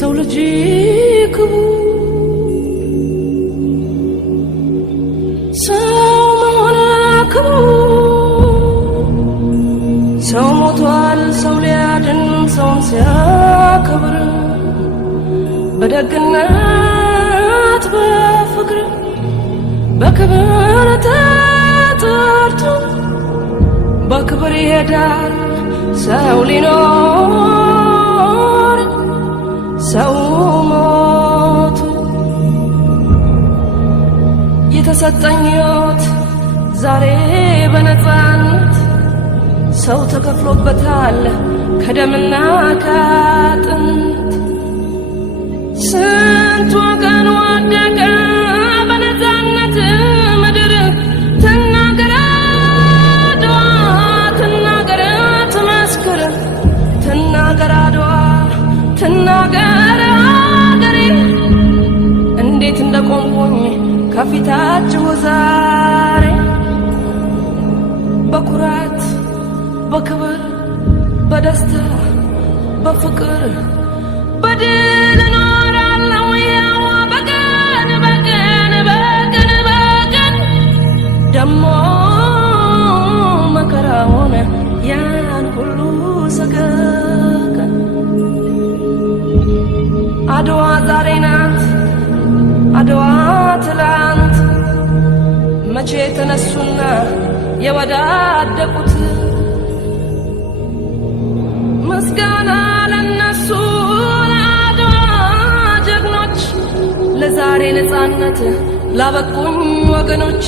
የሰው ልጅ ክቡር ሰው ሞቷል ሰው ሊያድን ሰውን ሲያከብር በደግነት በፍቅር በክብር ተጠርቶ በክብር ይሄዳል ሰው ሊኖር ሰው ሞቱ የተሰጠኝ ሕይወት ዛሬ በነፃነት ሰው ተከፍሎበታል ከደምና ከአጥንት ስንት ወገን ወደቀ በነፃነት ምድር ትናገር አድዋ ትናገር ትመስክር ትናገር አድዋ ትናገር አገሬ እንዴት እንደቆምኩኝ ከፊታችሁ ዛሬ በኩራት በክብር በደስታ በፍቅር በድል እኖራለሁ ያው በቀን በቀን በቀን በቀን ደሞ መከራውን ያን ሁሉ ሰቀቀን አድዋ ዛሬ ናት አድዋ ትላንት መቼ ተነሱና የወዳደቁት ምስጋና ለነሱ ለአድዋ ጀግኖች ለዛሬ ነፃነት ላበቁኝ ወገኖች